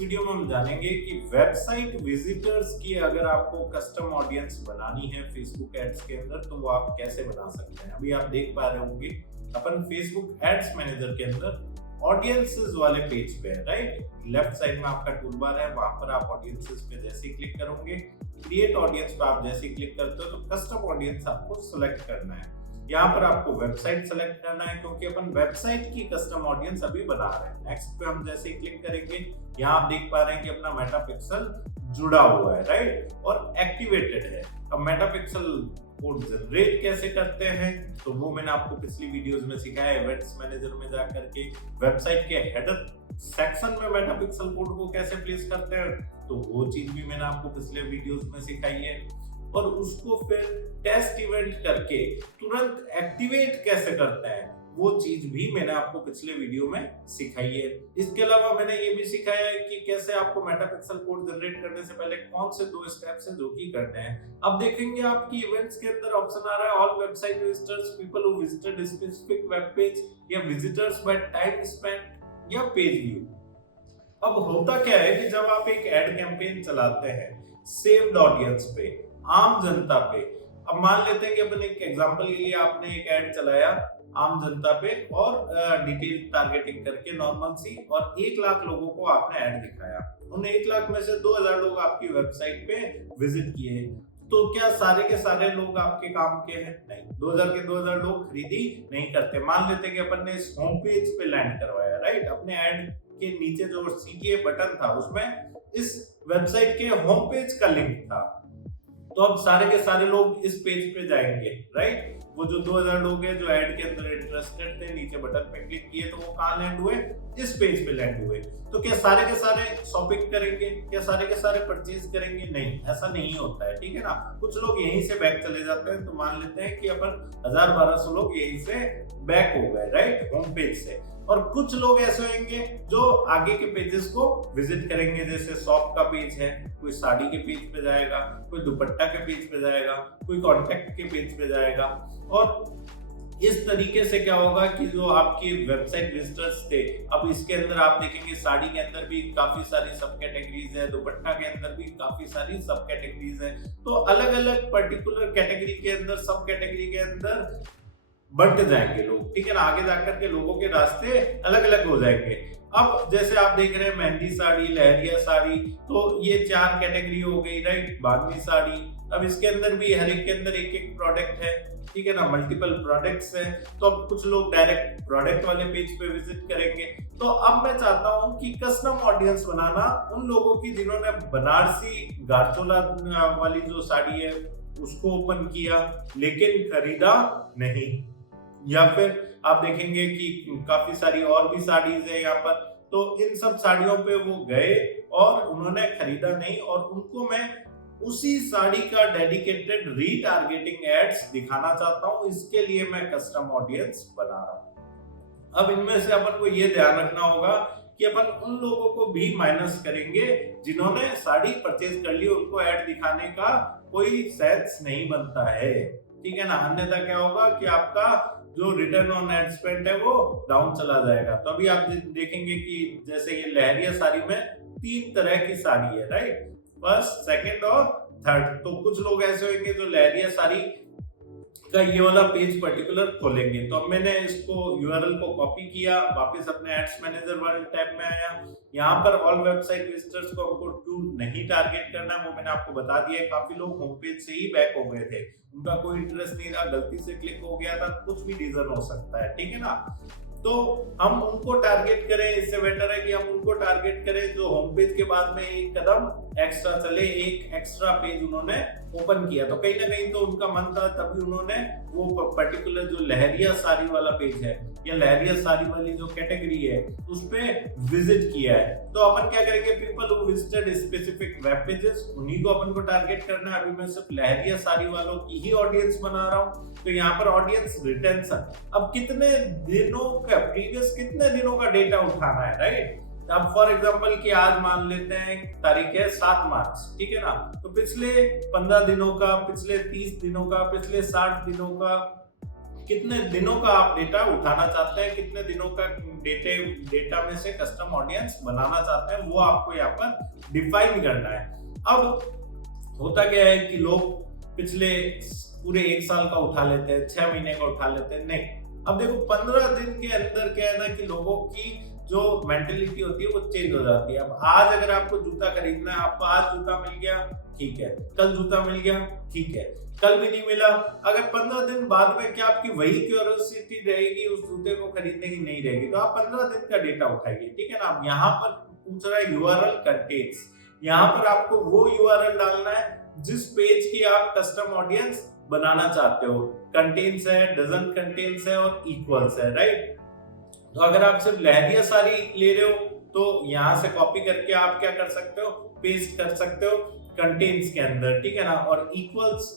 Video में हम जानेंगे कि वेबसाइट विजिटर्स की अगर आपको कस्टम ऑडियंस बनानी है फेसबुक एड्स के अंदर तो वो आप कैसे बना सकते हैं। अभी आप देख पा रहे होंगे अपन फेसबुक एड्स मैनेजर के अंदर ऑडियंसेस वाले पेज पे है, राइट। लेफ्ट साइड में आपका टूल बार है, वहां पर आप ऑडियंसेस पे जैसे ही क्लिक करोगे, क्रिएट ऑडियंस पे आप जैसे ही क्लिक करते हो तो कस्टम ऑडियंस आपको सेलेक्ट करना है। यहाँ पर आपको वेबसाइट सेलेक्ट करना है क्योंकि अपन वेबसाइट की कस्टम ऑडियंस अभी बना रहे हैं। नेक्स्ट पे हम जैसे ही क्लिक करेंगे, यहाँ आप देख पा रहे हैं कि अपना मेटापिक्सल जुड़ा हुआ है, राइट, और एक्टिवेटेड है। अब मेटापिक्सल कोड जनरेट कैसे करते हैं तो वो मैंने आपको पिछली वीडियोस में सिखाया। इवेंट्स मैनेजर में जाकर के वेबसाइट के हेडर सेक्शन में मेटापिक्सल कोड को कैसे प्लेस करते हैं तो वो चीज भी मैंने आपको पिछले वीडियोस में सिखाई है। और उसको फिर टेस्ट इवेंट करके तुरंत एक्टिवेट कैसे करते हैं वो चीज भी मैंने आपको पिछले वीडियो में सिखाई है। इसके अलावा मैंने ये भी सिखाया है कि कैसे आपको मेटापिक्सल कोड जनरेट करने से पहले कौन से 2 स्टेप्स हैं जो कि करने हैं। अब देखेंगे आपकी इवेंट्स के अंदर ऑप्शन आ रहा है all website visitors, people who visited specific web page, या विजिटर्स बाय टाइम स्पेंट, या पेज व्यू। अब होता क्या है कि जब आप एक एड कैंपेन चलाते हैं सेव्ड ऑडियंस पे, आम जनता पे, अब मान लेते हैं कि अपन एक एग्जांपल के लिए आपने एक ऐड चलाया आम जनता पे और डिटेल टारगेटिंग करके नॉर्मल सी, और 1 लाख लोगों को आपने ऐड दिखाया। उन 1 लाख में से 2000 लोग आपकी वेबसाइट पे विजिट किए, तो क्या सारे के सारे लोग आपके काम के हैं? नहीं, 2000 के 2000 लोग खरीदी नहीं करते। मान लेते हैं कि अपन ने इस होम पेज पे लैंड करवाया, राइट, अपने ऐड के नीचे जो CTA बटन था उसमें इस वेबसाइट के होम पेज का लिंक था, तो अब सारे के सारे लोग इस पेज पे जाएंगे, राइट। वो जो 2000 लोग हैं जो ऐड के अंदर इंटरेस्टेड थे, नीचे बटन पे क्लिक किए तो वो कहां लैंड हुए? इस पेज पे लैंड हुए। तो क्या सारे के सारे शॉपिंग करेंगे? क्या सारे के सारे परचेज करेंगे? नहीं, ऐसा नहीं होता है, ठीक है ना। कुछ लोग यहीं से बैक चले जाते हैं, तो मान लेते हैं कि अपन 1000-1200 लोग यहीं से बैक हो गए, राइट, होम पेज से। और कुछ लोग ऐसे होंगे जो आगे के पेजेस को विजिट करेंगे, जैसे शॉप का पेज है, कोई साड़ी के पेज पे जाएगा, कोई दुपट्टा के पेज पे जाएगा, कोई कॉन्टेक्ट के पेज पे जाएगा। और इस तरीके से क्या होगा कि जो आपकी वेबसाइट विजिटर्स थे, अब इसके अंदर आप देखेंगे साड़ी के अंदर भी काफी सारी सब कैटेगरीज है, दुपट्टा के अंदर भी काफी सारी सब कैटेगरीज है, तो अलग अलग पर्टिकुलर कैटेगरी के अंदर, सब कैटेगरी के अंदर बंट जाएंगे लोग, ठीक है ना। आगे जाकर के लोगों के रास्ते अलग अलग हो जाएंगे। अब जैसे आप देख रहे हैं मेहंदी साड़ी, लहरिया साड़ी, तो ये 4 कैटेगरी हो गई, राइट, बांधनी साड़ी। अब इसके अंदर भी हर एक के अंदर एक एक प्रोडक्ट है, ठीक है ना, मल्टीपल प्रोडक्ट्स हैं। तो अब कुछ लोग डायरेक्ट प्रोडक्ट वाले पेज पे विजिट करेंगे। तो अब मैं चाहता हूं कि कस्टम ऑडियंस बनाना उन लोगों की जिन्होंने बनारसी गारचोला वाली जो साड़ी है उसको ओपन किया लेकिन खरीदा नहीं, या फिर आप देखेंगे कि काफी सारी और भी साड़ीज है यहाँ पर, तो इन सब साड़ियों पे वो गए और उन्होंने खरीदा नहीं, और उनको मैं उसी साड़ी का डेडिकेटेड रीटारगेटिंग एड्स दिखाना चाहता हूं। इसके लिए मैं कस्टम ऑडियंस बना रहा हूं। अब इनमें से अपन को ये ध्यान रखना होगा कि अपन उन लोगों को भी माइनस करेंगे जिन्होंने साड़ी परचेज कर ली, उनको ऐड दिखाने का कोई सेंस नहीं बनता है, ठीक है ना। अन्यथा क्या होगा कि आपका जो रिटर्न ऑन एड स्पेंड है वो डाउन चला जाएगा। तो अभी आप देखेंगे कि जैसे ये लहरिया साड़ी में 3 तरह की साड़ी है, राइट, फर्स्ट, सेकंड और थर्ड। तो कुछ लोग ऐसे होंगे जो लहरिया साड़ी का ये वाला पेज पर्टिकुलर खोलेंगे। तो अब मैंने इसको URL को कॉपी किया, वापस अपने एड्स मैनेजर वाले टैब में आया। यहाँ पर ऑल वेबसाइट विजिटर्स को हमको टू नहीं टारगेट करना है, वो मैंने आपको बता दिया है। काफी लोग होम पेज से ही बैक हो गए थे, उनका कोई इंटरेस्ट नहीं था, गलती से क्लिक हो गया था, कुछ भी रीजन हो सकता है, ठीक है ना। तो हम उनको टारगेट करें, इससे बेटर है कि हम उनको टारगेट करें जो होम पेज के बाद में एक कदम एक्स्ट्रा चले, एक एक्स्ट्रा पेज उन्होंने ओपन किया। तो कहीं ना कहीं तो उनका मन था, तभी उन्होंने वो पर्टिकुलर जो लहरिया साड़ी वाला पेज है या लहरिया साड़ी वाली जो कैटेगरी है उस पे विजिट किया है। तो अपन क्या करेंगे, people who visited specific web pages, उन्हीं को अपन को टारगेट करना है। अभी मैं सिर्फ लहरिया साड़ी वालों की ही ऑडियंस बना रहा हूँ। तो यहाँ पर ऑडियंस रिटेंशन, अब कितने दिनों का, प्रीवियस कितने दिनों का डेटा उठाना है, राइट। अब फॉर एग्जांपल कि आज मान लेते हैं तारीख है 7 मार्च, ठीक है ना। तो पिछले 15 दिनों का, पिछले 30 दिनों का, पिछले 60 दिनों का, कितने दिनों का आप डेटा उठाना चाहते हैं, कितने दिनों का डेटा में से कस्टम ऑडियंस बनाना चाहते हैं, वो आपको यहाँ पर डिफाइन करना है। अब होता क्या है कि लोग पिछले पूरे 1 साल का उठा लेते हैं, 6 महीने का उठा लेते हैं, नहीं। अब देखो 15 दिन के अंदर क्या है ना कि लोगों की जो मेंटेलिटी होती है वो चेंज हो जाती है। अब आज अगर आपको जूता खरीदना है, आपको आज जूता मिल गया, ठीक है, कल जूता मिल गया, ठीक है, कल भी नहीं मिला, अगर 15 दिन बाद में क्या आपकी वही क्यूरियोसिटी रहेगी उस जूते को खरीदने की? नहीं रहेगी। तो आप 15 दिन का डेटा उठाइए, ठीक है ना। अब यहाँ पर पूछ रहा है यूआरएल कंटेंट्स, यहाँ पर आपको वो यूआरएल डालना है जिस पेज की आप कस्टम ऑडियंस बनाना चाहते हो। कंटेंट्स है, डजन कंटेंट्स है और इक्वल्स है, राइट। तो अगर आप सिर्फ लहरिया साड़ी ले रहे हो तो यहां से कॉपी करके आप क्या कर सकते हो, पेस्ट कर सकते हो कंटेंट्स के अंदर, ठीक है ना। और इक्वल्स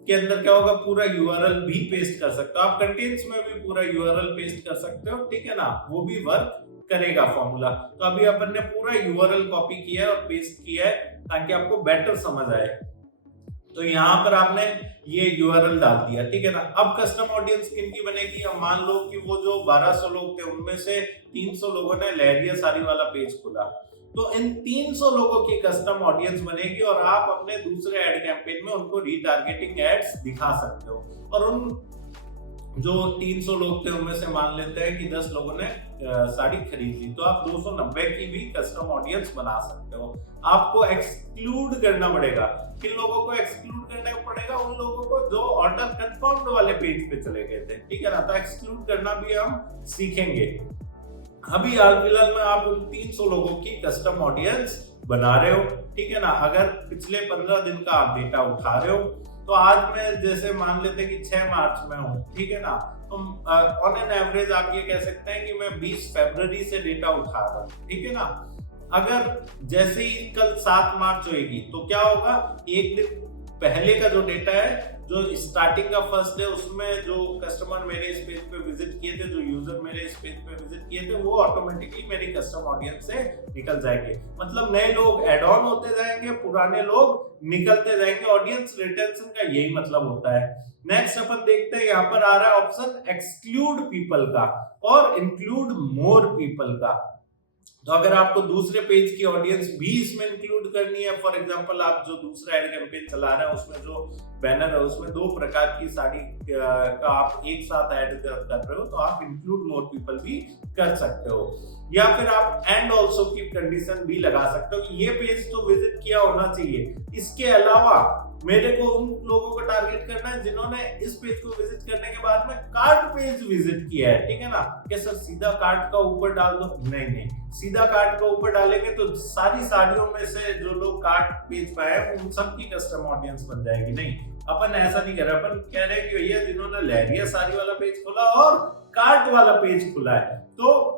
के अंदर क्या होगा, पूरा यूआरएल भी पेस्ट कर सकते हो। आप कंटेंट्स में भी पूरा यूआरएल पेस्ट कर सकते हो, ठीक है ना, वो भी वर्क करेगा फॉर्मूला। तो अभी अपन ने पूरा यूआरएल कॉपी किया है और पेस्ट किया है ताकि आपको बेटर समझ आए। तो यहाँ पर आपने ये यूआरएल डाल दिया, ठीक है ना। अब कस्टम ऑडियंस किन की बनेगी? अब मान लो कि वो जो 1200 लोग थे उनमें से 300 लोगों ने लहरिया साड़ी वाला पेज खोला, तो इन 300 लोगों की कस्टम ऑडियंस बनेगी और आप अपने दूसरे एड कैंपेन में उनको रीटारगेटिंग एड्स दिखा सकते हो। और उन जो 300 लोग थे उनमें से मान लेते हैं कि 10 लोगों ने साड़ी खरीद ली, तो आप 290 की भी कस्टम ऑडियंस बना सकते हो। आपको एक्सक्लूड करना पड़ेगा। किन लोगों को एक्सक्लूड करना पड़ेगा? उन लोगों को जो ऑर्डर कंफर्म्ड वाले पेज पे चले गए थे, ठीक है ना। तो एक्सक्लूड करना भी हम सीखेंगे। अभी हाल फिलहाल में आप उन 300 लोगों की कस्टम ऑडियंस बना रहे हो, ठीक है ना। अगर पिछले 15 दिन का आप डेटा उठा रहे हो, तो आज मैं जैसे मान लेते हैं कि 6 मार्च में हूँ, ठीक है ना, तो ऑन एन एवरेज आप ये कह सकते हैं कि मैं 20 फरवरी से डेटा उठा रहा हूँ, ठीक है ना। अगर जैसे ही कल 7 मार्च होगी तो क्या होगा, एक दिन पहले का जो डेटा है, जो स्टार्टिंग का फर्स्ट है, उसमें जो कस्टमर मेरे इस पेज पे विजिट किए थे, जो यूजर मेरे इस पेज पे विजिट किए थे, वो ऑटोमेटिकली मेरी कस्टम ऑडियंस से निकल जाएंगे। मतलब नए लोग ऐड ऑन होते जाएंगे, पुराने लोग निकलते जाएंगे। ऑडियंस रिटेंशन का यही मतलब होता है। नेक्स्ट अपन देखते हैं, यहाँ पर आ रहा है ऑप्शन एक्सक्लूड पीपल का और इंक्लूड मोर पीपल का। तो अगर आपको दूसरे पेज की ऑडियंस भी इसमें इंक्लूड करनी है, फॉर एग्जांपल आप जो दूसरा एड कैंपेन चला रहे हैं उसमें जो बैनर है उसमें 2 प्रकार की साड़ी का आप एक साथ ऐड कर रहे हो, तो आप इंक्लूड मोर पीपल भी कर सकते हो। या फिर आप एंड ऑल्सो की कंडीशन भी लगा सकते हो कि ये पेज तो विजिट किया होना चाहिए, इसके अलावा मेरे को उन लोगों को टारगेट करना है जिन्होंने इस पेज को विजिट करने के बाद में कार्ट पेज विजिट किया है, ठीक है ना। क्या सर सीधा कार्ट का ऊपर डाल दो? नहीं, सीधा कार्ट का ऊपर डालेंगे तो सारी साड़ियों में से जो लोग कार्ट पेज पे आए उन सबकी कस्टम ऑडियंस बन जाएगी। नहीं, अपन ऐसा नहीं कर रहे। अपन कह रहे हैं कि भैया जिन्होंने लहरिया साड़ी वाला पेज खोला और कार्ट वाला पेज खुला है, तो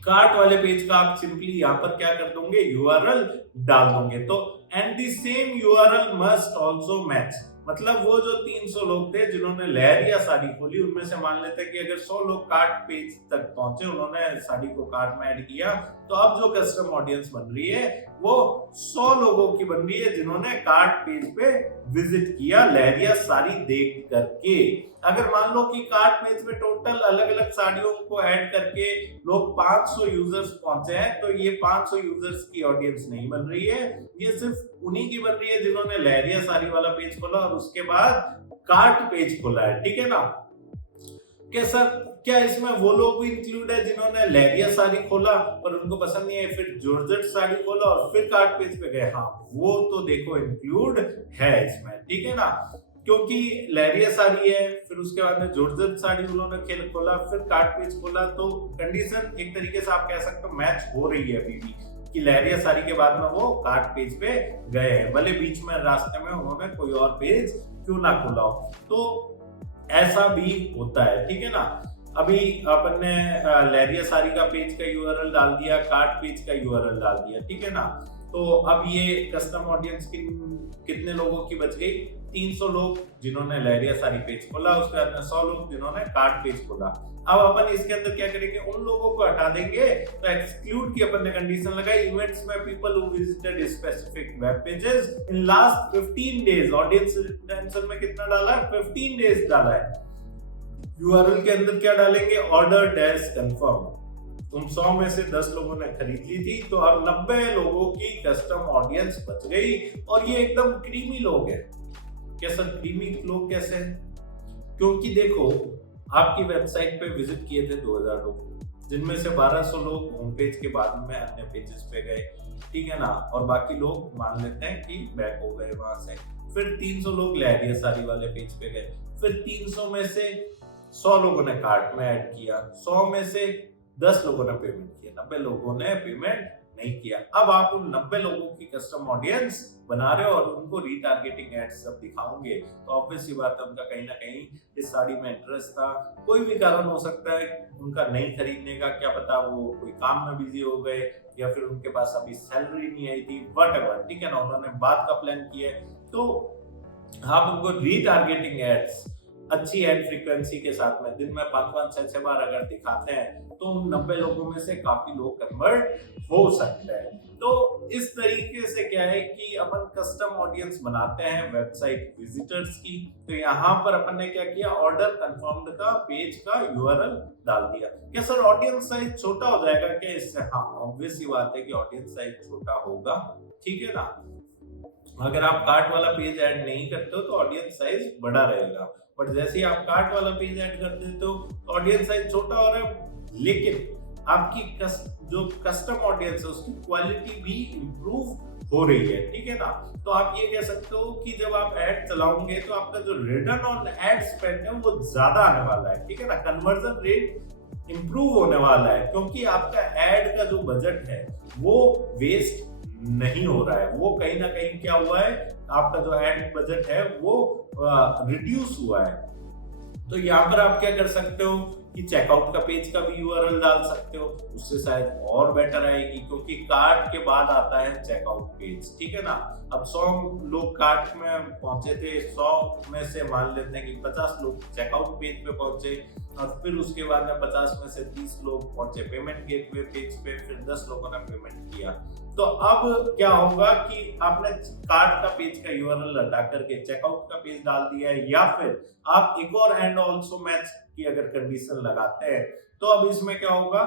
कार्ट वाले पेज का आप सिंपली यहाँ पर क्या कर दोगे, यूआरएल डाल दोगे। तो and the same URL must also match, मतलब वो जो 300 लोग थे जिन्होंने लहरिया साड़ी खोली, उनमें से मान लेते हैं कि अगर 100 लोग कार्ट पेज तक पहुंचे, उन्होंने साड़ी को कार्ट में ऐड किया, तो अब जो कस्टम ऑडियंस बन रही है वो 100 लोगों की बन रही है जिन्होंने कार्ट पेज पे विजिट किया लहरिया साड़ी देख करके। अगर मान लो कि कार्ट पेज पे टोटल अलग अलग साड़ियों को ऐड करके लोग 500 यूजर्स पहुंचे हैं, तो ये 500 यूजर्स की ऑडियंस नहीं बन रही है, ये सिर्फ उन्हीं की बन रही है जिन्होंने लहरिया साड़ी वाला पेज खोला और उसके बाद कार्ट पेज खोला है, ठीक है ना। क्या इसमें वो लोग भी इंक्लूड है जिन्होंने लहरिया साड़ी खोला और उनको पसंद नहीं है, फिर जॉर्जेट साड़ी खोला और फिर कार्ट पेज पे गए? हाँ, वो तो देखो इंक्लूड है इसमें, ठीक है ना, क्योंकि लहरिया साड़ी है, फिर उसके बाद में जॉर्जेट साड़ी उन्होंने खोला, फिर कार्ट पेज खोला, तो कंडीशन एक तरीके से आप कह सकते हो मैच हो रही है अभी भी कि लहरिया साड़ी के बाद में वो कार्ट पेज पे गए हैं, भले बीच में रास्ते में उन्होंने कोई और पेज क्यों ना खोला हो। तो ऐसा भी होता है, ठीक है ना। अभी अपन ने लहरिया साड़ी का पेज का यूआरएल डाल दिया, कार्ट पेज का यूआरएल डाल दिया, ठीक है ना। तो अब ये कस्टम ऑडियंस कितने लोगों की बच गई? 300 लोग जिन्होंने लहरिया साड़ी पेज खोला, उसके बाद 100 लोग जिन्होंने कार्ट पेज खोला। अब अपन इसके अंदर क्या करेंगे, उन लोगों को हटा देंगे। तो एक्सक्लूड की अपन ने कंडीशन लगाई, इवेंट्स में people who visited specific web pages in last 15 days. Audience retention में कितना डाला है? 15 डेज डाला है। यूआरएल के अंदर क्या डालेंगे? Order dash confirm. उन 100 में से 10 लोगों ने खरीद ली थी, तो अब 90 लोगों की कस्टम ऑडियंस बच गई। और ये एकदम क्रीमी लोग हैं। कैसा क्रीमी लोग कैसे हैं? क्योंकि देखो, आपकी वेबसाइट पे विजिट किए थे 2000 लोग, जिनमें से 1200 लोग होम पेज के बाद में अन्य पेजेस पे गए, ठीक है ना, और बाकी लोग मान लेते हैं कि बैक हो गए वहां से। फिर 300 लोग लहरिया साड़ी वाले पेज पे गए। फिर 300 में से 100 लोगों ने कार्ट में ऐड किया, 100 में से 10 लोगों ने पेमेंट किया, 90 लोगों ने पेमेंट नहीं किया। अब आप उन 90 लोगों की कस्टम ऑडियंस बना रहे हो और उनको रीटारगेटिंग एड्स सब दिखाओगे, तो ऑब्वियस सी बात है उनका कहीं ना कहीं इस साड़ी में इंटरेस्ट था। कोई भी कारण हो सकता है उनका नहीं खरीदने का, क्या पता वो कोई काम में बिजी हो गए या फिर उनके पास अभी सैलरी नहीं आई थी, व्हाटएवर, ठीक है ना, उन्होंने बाद का प्लान किया है। तो आप उनको रीटारगेटिंग एड्स अच्छी एड फ्रीक्वेंसी के साथ में दिन में 5-5, 6-6 बार अगर दिखाते हैं, तो 90 लोगों में से काफी लोग कन्वर्ट हो सकते हैं। तो इस तरीके से क्या है कि अपन कस्टम ऑडियंस बनाते हैं वेबसाइट विजिटर्स की। तो यहाँ पर अपन ने क्या किया, ऑर्डर कंफर्म्ड का पेज का यूआरएल डाल दिया। क्या सर ऑडियंस साइज छोटा हो जाएगा क्या इससे? हाँ, ऑब्वियस ही बात है कि ऑडियंस साइज छोटा होगा, ठीक है ना। अगर आप कार्ट वाला पेज ऐड नहीं करते हो तो ऑडियंस साइज बड़ा रहेगा, बट जैसे ही आप कार्ट वाला पेज ऐड कर देते हो तो ऑडियंस साइज छोटा हो रहा है, लेकिन आपकी जो कस्टम ऑडियंस है उसकी क्वालिटी भी इंप्रूव हो रही है, ठीक है ना। तो आप ये कह सकते हो कि जब आप ऐड चलाओगे तो आपका जो रिटर्न ऑन एड स्पेंड है वो ज्यादा आने वाला है, ठीक है ना। कन्वर्जन रेट इंप्रूव होने वाला है, क्योंकि आपका एड का जो बजट है वो वेस्ट नहीं हो रहा है, वो कहीं ना कहीं क्या हुआ है, आपका जो एड बजट है वो रिड्यूस हुआ है। तो यहाँ पर आप क्या कर सकते हो कि चेकआउट का पेज का भी यूआरएल डाल सकते हो, उससे शायद और बेटर आएगी, क्योंकि कार्ट के बाद आता है चेकआउट पेज, ठीक है ना। अब 100 लोग कार्ट में पहुंचे थे, 100 में से मान लेते हैं कि 50 लोग चेकआउट पेज पे पहुंचे, और फिर उसके बाद में 50 में से 30 लोग पहुंचे पेमेंट गेटवे पेज पे, फिर 10 लोगों ने पेमेंट किया। तो अब क्या होगा कि आपने कार्ट का पेज का यूआरएल हटा करके चेकआउट का पेज डाल दिया है, या फिर आप एक और एंड ऑल्सो मैच की अगर कंडीशन लगाते हैं, तो अब इसमें क्या होगा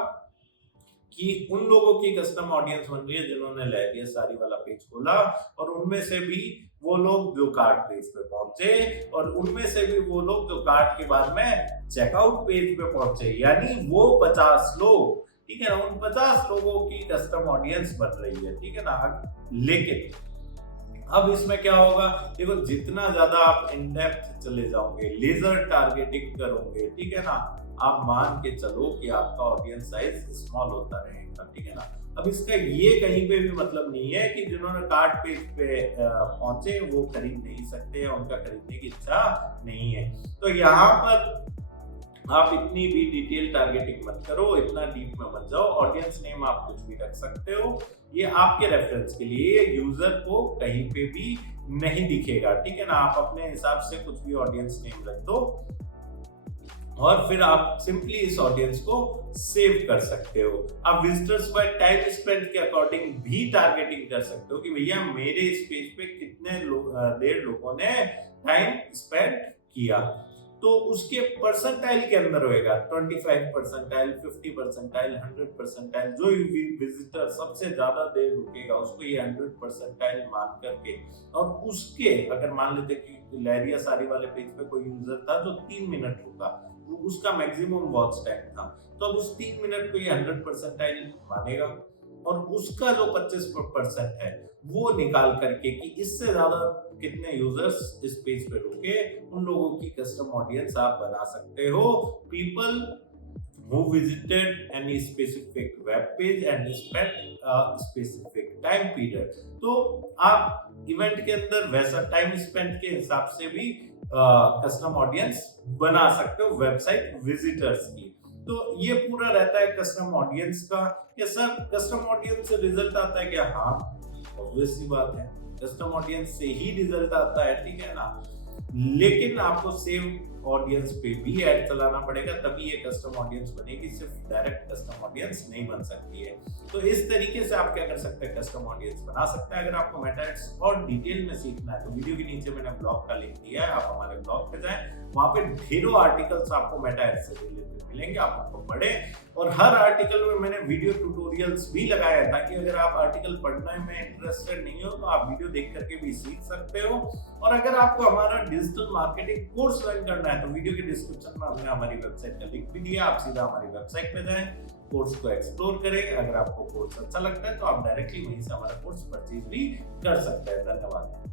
कि उन लोगों की कस्टम ऑडियंस बन रही है जिन्होंने लहरिया साड़ी वाला पेज खोला, और उनमें से भी वो लोग जो कार्ट पेज पे पहुंचे, और उनमें से भी वो लोग जो कार्ट के बाद में चेकआउट पेज पे पहुंचे, यानी वो 50 लोग, ठीक है ना, उन 50 लोगों की कस्टम ऑडियंस बन रही है, ठीक है ना। लेकिन अब इसमें क्या होगा, देखो जितना ज्यादा आप इन डेप्थ चले जाओगे, लेजर टारगेटिंग करोगे, ठीक है ना, आप मान के चलो कि आपका ऑडियंस साइज स्मॉल होता रहेगा, ठीक है ना। अब इसका ये कहीं पे भी मतलब नहीं है कि जिन्होंने कार्ट पेज पे पहुंचे वो खरीद नहीं सकते, उनका खरीदने की इच्छा नहीं है। तो यहाँ पर आप इतनी भी डिटेल टारगेटिंग मत करो, इतना डीप में मत जाओ। ऑडियंस नेम आप कुछ भी रख सकते हो, ये आपके रेफरेंस के लिए, यूजर को कहीं पे भी नहीं दिखेगा, ठीक है ना। आप अपने हिसाब से कुछ भी ऑडियंस नेम रख दो, और फिर आप सिंपली इस ऑडियंस को सेव कर सकते हो। आप विजिटर्स बाय टाइम स्पेंड के अकॉर्डिंग भी टारगेटिंग कर सकते हो कि भैया मेरे इस पेज पे कितने देर लोगों ने टाइम स्पेंड किया, तो उसके परसेंटाइल के अंदर होएगा, 25 परसेंटाइल, 50 परसेंटाइल, 100 परसेंटाइल। जो विजिटर सबसे ज्यादा देर रुकेगा उसको ये 100 परसेंटाइल मान करके, और उसके अगर मान लेते कि लहरिया साड़ी वाले पेज पे कोई यूजर था जो 3 मिनट रुका, उसका मैक्सिमम वॉच टाइम था, तो अब उस 3 मिनट को ये 100 परसेंटाइल मानेगा, और उसका जो 25% है वो निकाल करके कि इससे ज्यादा कितने यूजर्स इस पेज पे रुके, उन लोगों की कस्टम ऑडियंस आप बना सकते हो। People who visited any specific web page and spent a specific time period। तो आप इवेंट के अंदर वैसा टाइम स्पेंड के हिसाब से भी कस्टम ऑडियंस बना सकते हो वेबसाइट विजिटर्स की। तो ये पूरा रहता है कस्टम ऑडियंस का। क्या सर कस्टम ऑडियंस से रिजल्ट आता है क्या? हाँ, ऑब्वियस सी बात है, कस्टम ऑडियंस से ही रिजल्ट आता है, ठीक है ना। लेकिन आपको सेव ऑडियंस पे भी ऐड चलाना पड़ेगा, तभी ये कस्टम ऑडियंस बनेगी, सिर्फ डायरेक्ट कस्टम ऑडियंस नहीं बन सकती है। तो इस तरीके से आप क्या कर सकते हैं, कस्टम ऑडियंस बना सकते हैं। अगर आपको मेटा एड्स और डिटेल में सीखना है तो वीडियो के नीचे मैंने ब्लॉग का लिंक दिया है, आप हमारे ब्लॉग पे जाएं, वहां पे ढेरों आर्टिकल्स आपको मेटा एड्स से रिलेटेड मिलेंगे, आप उनको पढ़ें। और हर आर्टिकल में मैंने वीडियो ट्यूटोरियल्स भी लगाया है, ताकि अगर आप आर्टिकल पढ़ने में इंटरेस्टेड नहीं हो तो आप वीडियो देख करके भी सीख सकते हो। और अगर आपको हमारा डिजिटल मार्केटिंग कोर्स ज्वाइन करना है तो वीडियो के डिस्क्रिप्शन में हमने हमारी वेबसाइट का लिंक भी दिया, आप सीधा हमारी वेबसाइट पे जाएं, कोर्स को एक्सप्लोर करें। अगर आपको कोर्स अच्छा लगता है तो आप डायरेक्टली वहीं से हमारा कोर्स परचेज भी कर सकते हैं। धन्यवाद।